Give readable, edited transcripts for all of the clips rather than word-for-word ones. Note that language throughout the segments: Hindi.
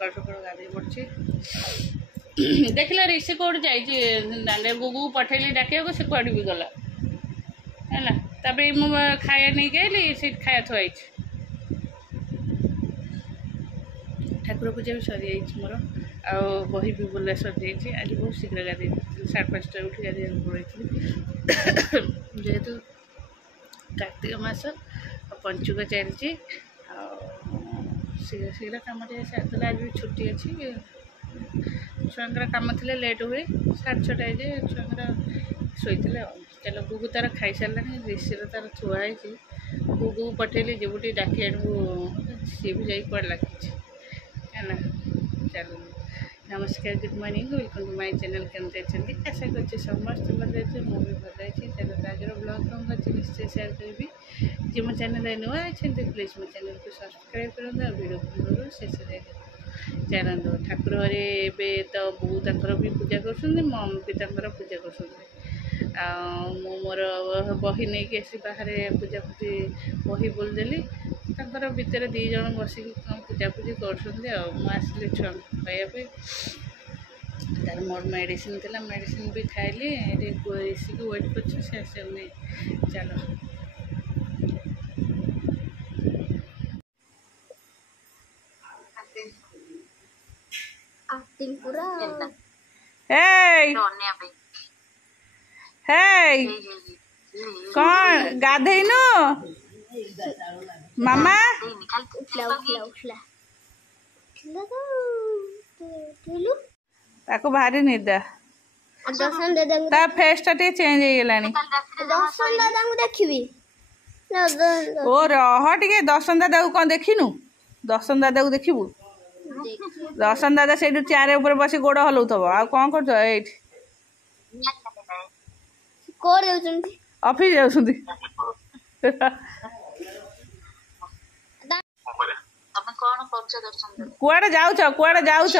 सकाल सकाल गाधे पड़ी देखला ऋषि कौट जाइए गुगु पठेली डाक से कौट भी गला है तापर मु खाया नहीं गई से खाया थुआई ठाकुर पूजा भी सरी जाइए मोर आ बही भी बोला सरी जाइए आज बहुत शीघ्र गाधे 5:30 उठी गाधे पड़े जेहेतु कार्तिक मास पंचुक चलती शीघ्र शीघ्र कम सारी आज भी छुट्टी अच्छी छुआर कम थे लेट हुए 6:30 जे छुआर शोते चलो गुगु तार खाई सारा ऋषि तार थुआई गुगु पठेली जीवटी डाकी आणु सी भी जा कड़ लगी है ना। चलो नमस्कार good morning welcome to my channel केमती अच्छी आशा कर समस्त भल अच्छे मुझे भी भल अच्छी चलो आज ब्लॉग कौन कर निश्चय सेयार करी जी मो चैनल नुआ अच्छे प्लीज मो चैनल को सब्सक्राइब करूँ वीडियो पूर्व शेष चलते ठाकुर घरे ए तो बो तर भी पूजा कर मम भी पूजा कर मोर बही नहीं कि बाहर पूजा पूजी बही बोलदेली भितर दी जन बसिक पूजा पूजी करसली छुआ खायापी तार मोर मेडिसिन थी मेडिसिन भी खाइली ऋषि को वेट कर चलो कौन गाधेनु मामा ताको भारी निदा दर्शन दादा ता फेस टा टे चेंज हो गेलानी दर्शन दादा को देखिबी ओ रह टिके दर्शन दादा को कौन देखिनु दर्शन दादा को देखिबू दर्शन दादा से चेयर ऊपर बस गोड़ हलौथब आ कौन कर कोड देउछंती ऑफिस जाउछंती कुआडे जाउछ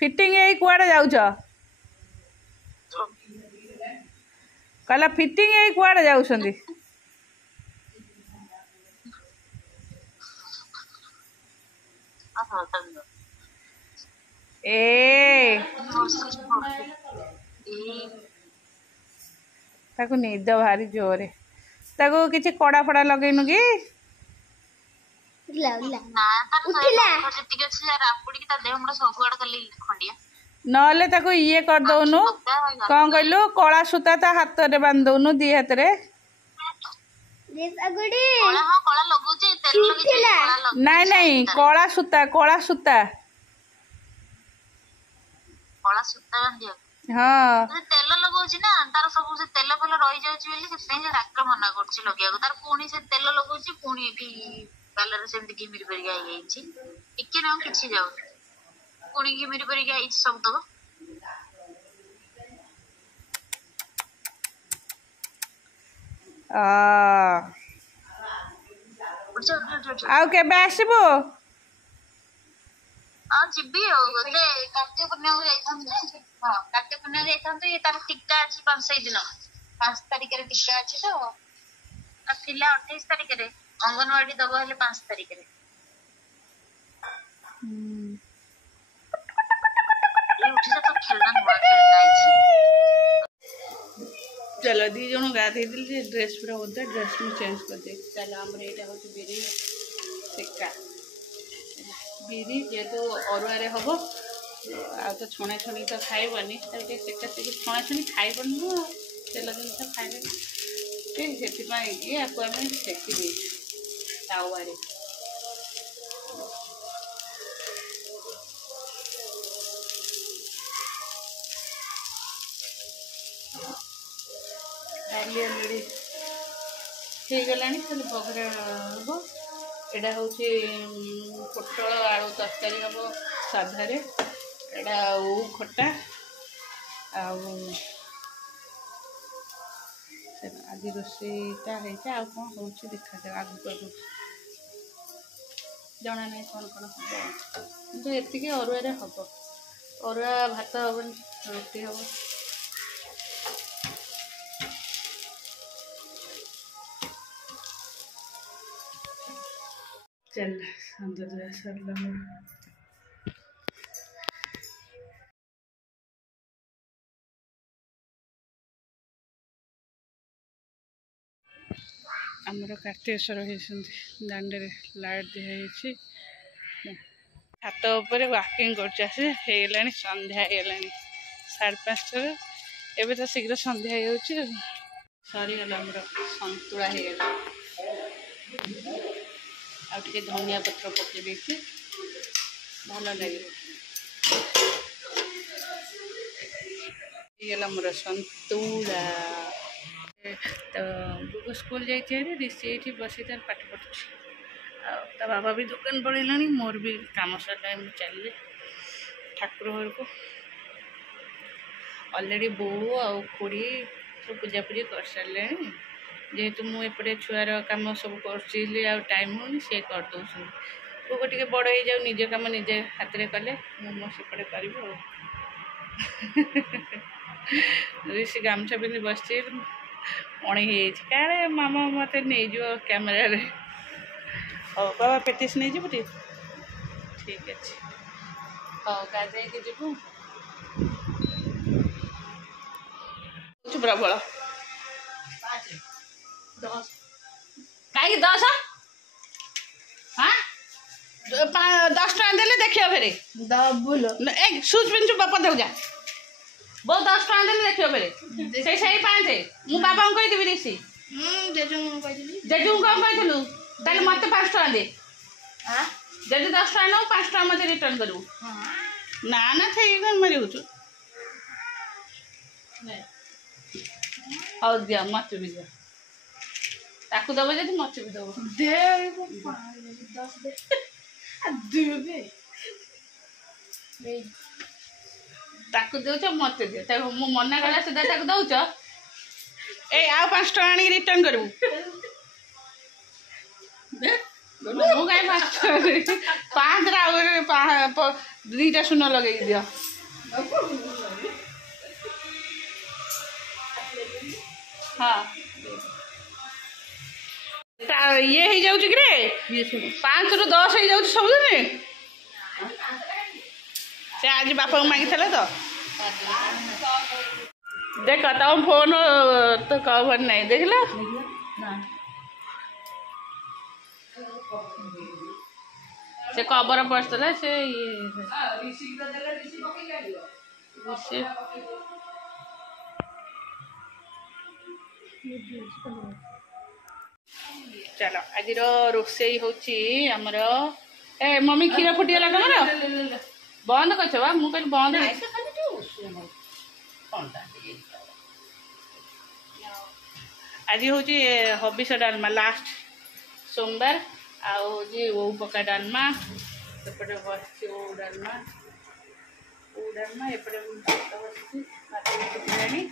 फिटिंग ए कुआडे जाउछ कहला फिटिंग ए कुआडे जाउछंती ए ताको निद भारी जोरे ताको किछि कड़ा फड़ा लगेनु कि नहले ताको ये कर दउनु कौन कहलु कला सूता ता हाथ रे बांध दउनु दी हाथ रे नहीं नहीं कला सूता हाँ तेल लगौछि ना तार सब से तेल फेल रही जाउछि बेली से डॉक्टर मना करछि लगिया को तार पुणी से तेल लगौछि पुणी एठी कलर सेमति घिमिरी परिगा आइछि टिके न किछि जाउ पुणी घिमिरी परिगा आइछि सब तो आ केबे आसीबो आ जिबी हो जे कार्तिक पूर्णिमा जाइथां हां कार्तिक पूर्णिमा जाइथां तो ये तार टिक्का अछि 5-6 दिन 5 तारिख रे टिक्का अछि तो आ थिला 28 तारिख रे अंगनवाड़ी दबो हेले 5 तारिख रे ये उठी से तो खेलना हुआ खेलना अछि चलो दी जन गाधे दिल ड्रेस पूरा ओदा ड्रेस में चेंज कर दे चलो हमर एटा होची बेरी सेका बिरी जेहेतु अरुआरे हम आ तो छणा छणी तो खाइबनी सेका से छणा छणी खाइबनी तेल जिन खाइबे से आपको आम सेकी दे तावे डाली अलरेडी हो गला खाली बघरा हम एटा हूँ पोटल आलू तरकारी हम साधारे एटा खटा आज रोसईटा है आ कौन हो देखा जाए आगू आगू जना नहीं कौन कौन हम कि एति अरुआ हम अरुआ भात हम रुटी हम चल सर ଆମର କାର୍ତ୍ତିକେଶ୍ୱର ହେଇଛନ୍ତି ଦାଣ୍ଡରେ ଲାଇଟ୍ ଦିଆହେଇଛି। ଛାତ ଉପରେ ୱାକିଂ କରୁଛି ଆସି ହେଇଗଲାଣି ସନ୍ଧ୍ୟା ହେଇଗଲାଣି 5:30। ଏବେ ତ ଶୀଘ୍ର ସନ୍ଧ୍ୟା ହେଇଯାଉଛି। ସରିଗଲା ଆମର ସନ୍ତୁଳା ହେଇଗଲା। ଆଉ ଟିକେ ଧନିଆ ପତ୍ର ପକେଇ ଦେଇଛି ଭଲ ଲାଗିବ। ହେଇଗଲା ମୋର ସନ୍ତୁଳା। ତ ଗୁଗୁ ସ୍କୁଲ ଯାଇଛି ହେରି ରିଷି ଏଇଠି ବସି ତାର ପାଠ ପଢ଼ୁଛି। ଆଉ ତା ବାବା ବି ଦୋକାନ ପଳେଇଲାଣି। ମୋର ବି କାମ ସରିଲାଣି। ମୁଁ ଚାଲିଲି ଠାକୁର ଘରକୁ। ଅଲରେଡ଼ି ବୋଉ ଆଉ ଖୁଡ଼ି ସବୁ ପୂଜାପୂଜି କରିସାରିଲେଣି। ଯେହେତୁ ମୁଁ ଏପଟେ ଛୁଆର କାମ ସବୁ କରୁଛି ଆଉ ଟାଇମ୍ ହେଉନି, ସେ କରିଦେଉଛନ୍ତି। ବୋଉ ଟିକେ ବଡ଼ ହେଇଯାଉ, ନିଜ କାମ ନିଜେ ହାତରେ କଲେ ମୁଁ ମୋ ସେପଟେ କରିବି ଆଉ। ରିଷି ଗାମୁଛା ପିନ୍ଧି ବସିଛି, ଅଣି ହେଇଯାଇଛି। କାଳେ ମାମା ମୋତେ ନେଇଯିବ କ୍ୟାମେରାରେ। ହଉ ବାବା ପେଟିସ୍ ନେଇଯିବୁ ଟିକେ? ଠିକ୍ ଅଛି, ହଉ ଗାଧେଇକି ଯିବୁ। ପ୍ରବଳ କାହିଁକି 10? ହଁ 10 ଟଙ୍କା ଦେଲେ ଦେଖିବ ଫେରେ। ଏ ସୁଜ୍ ପିନ୍ଧୁଛୁ ବାପା ଦେଉ ଯା। ବୋଉ 10 ଟଙ୍କା ଦେଲେ ଦେଖିବ ଫେରେ। ସେଇ 5 ମୁଁ ବାବାଙ୍କୁ କହିଦେବି ରିଷି। ଜେଜୁଙ୍କୁ କ'ଣ କହିଥିଲୁ? ତାହେଲେ ମୋତେ 5 ଟଙ୍କା ଦେ। ଯଦି 10 ଟଙ୍କା ନେବୁ 5 ଟଙ୍କା ମୋତେ ରିଟର୍ଣ୍ଣ କରିବୁ। ନା ନା ଠିକ୍ କ'ଣ ମାରିବୁଛୁ। ହଉ ଦିଅ, ମୋତେ ବି ଦିଅ। ତାକୁ ଦେବ ଯଦି ମୋତେ ବି ଦେବ। ତାକୁ ଦେଉଛ ମୋତେ ଦିଅ। ତାକୁ ମୁଁ ମନା କଲା ସୁଦ୍ଧା ତାକୁ ଦେଉଛ। ଏଇ ଆଉ 5 ଟଙ୍କା ଆଣିକି ରିଟର୍ଣ୍ଣ କରିବୁ। ମୁଁ କାହିଁ 5 ଟଙ୍କା 5ରେ ଆଉ 2ଟା ଶୂନ ଲଗେଇକି ଦିଅ। ହଁ ଇଏ ହେଇଯାଉଛି କିରେ 5ରୁ 10 ହେଇଯାଉଛି ସବୁଦିନ। ସେ ଆଜି ବାପାଙ୍କୁ ମାଗିଥିଲା ତ। ଦେଖ ତମ ଫୋନ ତ କଭର ନାହିଁ, ଦେଖିଲ? ସେ କଭର ପଡ଼ିଥିଲା। ସେ ଚାଲ ଆଜିର ରୋଷେଇ ହଉଛି ଆମର। ଏ ମମି କ୍ଷୀର ଫୁଟିଗଲା ତମର? ବନ୍ଦ କରିଛ ବା? ମୁଁ କହିଲି ବନ୍ଦ ହେଇଛି। ଆଜି ହଉଛି ହବିଷ ଡାଲମା, ଲାଷ୍ଟ ସୋମବାର। ଆଉ ହଉଛି ଓଉ ପକା ଡାଲମା। ସେପଟେ ବସିଛି ଓଉ ଡାଲମା। ଏପଟେ ଭାତ ବସିଛି, ଭାତ ଫୁଟିଲାଣି।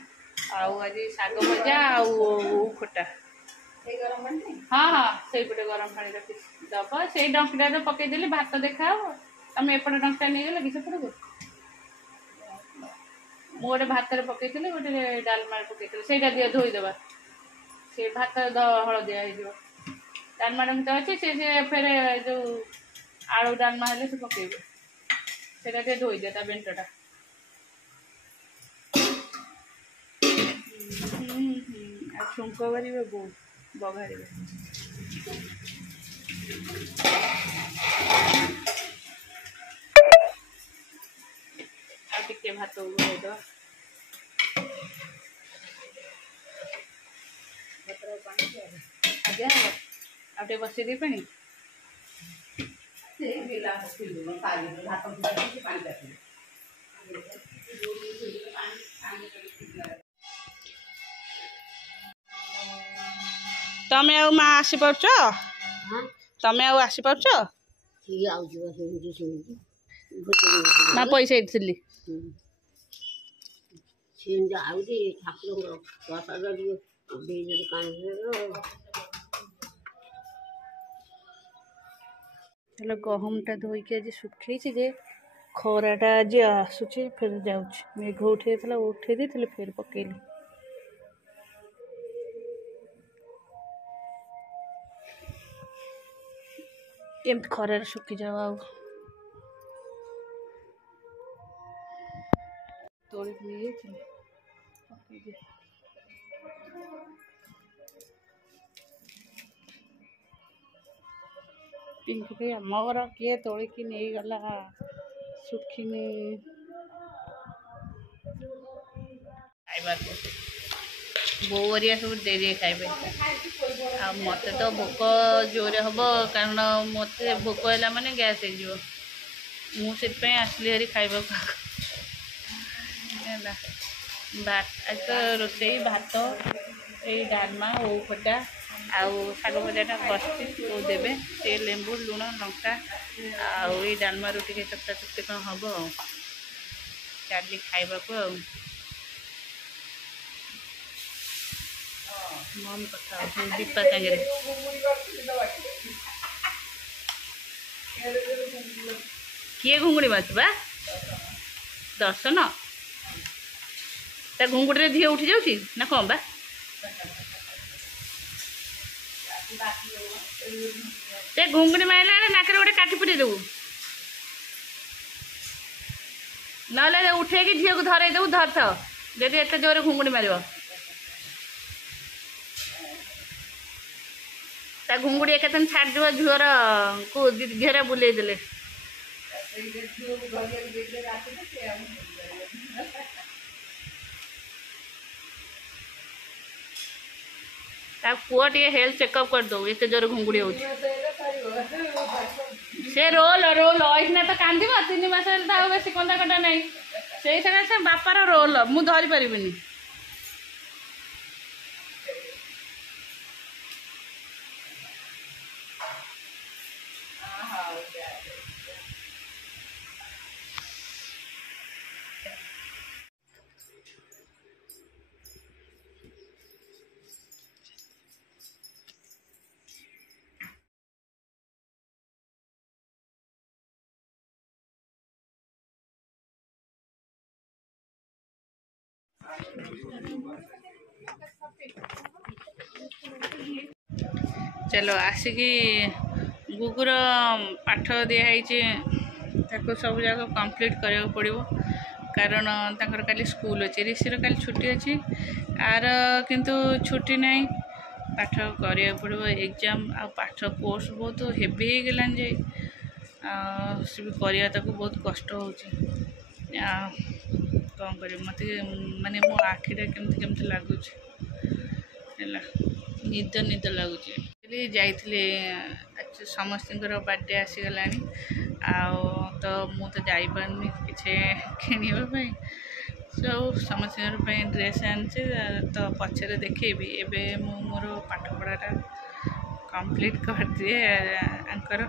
ଆଉ ଆଜି ଶାଗ ଭଜା ଆଉ ଓଉ ଖଟା। ହଁ ହଁ ସେଇପଟେ ଗରମ ପାଣି ରଖିଛି ଦବ। ସେଇ ଡଙ୍କିଟାରେ ପକେଇଦେଲି ଭାତ ଦେଖାହବ। ତମେ ଏପଟେ ଡଙ୍କିଟା ନେଇଗଲ କି ସେପଟକୁ? ମୁଁ ଗୋଟେ ଭାତରେ ପକେଇଥିଲି, ଗୋଟେ ଡାଲମାରେ ପକେଇଥିଲି। ସେଇଟା ଦିଅ ଧୋଇଦେବା। ସେ ଭାତ ହଳଦିଆ ହେଇଯିବ। ଡାଲମା ଡଙ୍କିଟା ଅଛି। ସେ ଫେରେ ଯେଉଁ ଆଳୁ ଡାଲମା ହେଲେ ସେ ପକେଇବେ। ସେଇଟା ଟିକେ ଧୋଇଦିଅ ତା ବେଣ୍ଟଟା। ଆଉ ଛୁଙ୍କ କରିବେ ବୋଉ, ବଘାରିବେ। ଆଉ ଟିକେ ଭାତ ଉଳେଇଦବା। ଆଜ୍ଞା ଆଉ ଟିକେ ବସେଇ ଦେଇ ପାଣି। ତମେ ଆଉ ମା ଆସିପାରୁଛ? ତମେ ଆଉ ଆସିପାରୁଛ? ମା ପଇସା ଦେଇଥିଲି। ହେଲେ ଗହମଟା ଧୋଇକି ଆଜି ଶୁଖେଇଛି ଯେ ଖରାଟା ଆଜି ଆସୁଛି ଫେରେ ଯାଉଛି। ମେଘ ଉଠେଇଥିଲା, ଉଠେଇ ଦେଇଥିଲି ଫେରେ ପକେଇଲି। ଏମିତି ଖରାରେ ଶୁଖିଯାଉ। ଆଉ ତୋଳିକି ନେଇଯାଇଥିଲି ପକେଇଦିଏ। ପିଙ୍କି ଆମର କିଏ ତୋଳିକି ନେଇଗଲା ଶୁଖିନି ଖାଇବାକୁ। ବୋଉ ହେରିକା ସବୁ ଡେରି ଖାଇବେ ଆଉ ମୋତେ ତ ଭୋକ ଜୋରେ ହେବ କାରଣ ମୋତେ ଭୋକ ହେଲା ମାନେ ଗ୍ୟାସ୍ ହେଇଯିବ। ମୁଁ ସେଥିପାଇଁ ଆସିଲି ହେରି ଖାଇବାକୁ ହେଲା। ଆଜି ତ ରୋଷେଇ ଭାତ ଏଇ ଡାଲମା ଓଉ ଖଟା ଆଉ ଶାଗ ଭଜାଟା ବସିଛି ବୋଉ ଦେବେ ସେ ଲେମ୍ବୁ ଲୁଣ ଲଙ୍କା ଆଉ ଏଇ ଡାଲମାରୁ ଟିକେ ଚକଟା ଚକଟି କ'ଣ ହେବ ଆଉ ଚାଲି ଖାଇବାକୁ ଆଉ ମମ୍ କଥା ହେଉଛନ୍ତି ଦୀପା ସାଙ୍ଗରେ। କିଏ ଘୁଙ୍ଗୁଡ଼ି ମାରୁଛି ବା ଦର୍ଶନ ତା ଘୁଙ୍ଗୁଡ଼ିରେ ଝିଅ ଉଠି ଯାଉଛି ନା କ'ଣ ବା? ସେ ଘୁଙ୍ଗୁଡ଼ି ମାରିଲା ବେଳେ ନାକରେ ଗୋଟେ କାଠି ପୁରେଇ ଦେବୁ ନହେଲେ ଉଠେଇକି ଝିଅକୁ ଧରେଇ ଦେବୁ ଧରିଥାଅ ଯଦି ଏତେ ଜୋରରେ ଘୁଙ୍ଗୁଡ଼ି ମାରିବ। ତା ଘୁଙ୍ଗୁଡ଼ି ଏକାଥରେ ଛାଡ଼ିଯିବ ଝିଅର କୁ ଝିଅରେ ବୁଲେଇ ଦେଲେ। ତା ପୁଅ ଟିକେ ହେଲ୍ଥ ଚେକଅପ୍ କରିଦେଉ ଏତେ ଜୋର ଘୁଙ୍ଗୁଡ଼ି ହେଉଛି। ସେ ରୋଲ ଏଇଖିନା ତ କାନ୍ଦିବ 3 ମାସ ହେଲେ ତ ଆଉ ବେଶୀ କନ୍ଦା କଟା ନାହିଁ ସେଇ ସକାଶେ ବାପାର ରୋଲ ମୁଁ ଧରି ପାରିବିନି। चलो आसिकी गुगुर पाठ दिखाई ताको सब जाक कंप्लीट करा पड़ो कारण तांकर काली स्कूल अच्छे ऋषिर काली छुट्टी अच्छी आर किंतु छुट्टी नहीं पाठ करा पड़ो एग्जाम आ पाठ कोर्स बहुत हेवी हो गलान जे से भी करिया ताको बहुत कष्ट हो कौन कर मत माने मो आखिरे केमती केमती लगुच निद निद लगुच जाइए समस्त बर्थडे आसीगला तो मु तो जापारे किसी किणवाई सब समस्त ड्रेस आनी तो पचर देखेबी एवं मोर पाठ पढ़ाटा कंप्लीट कर दिए आंकर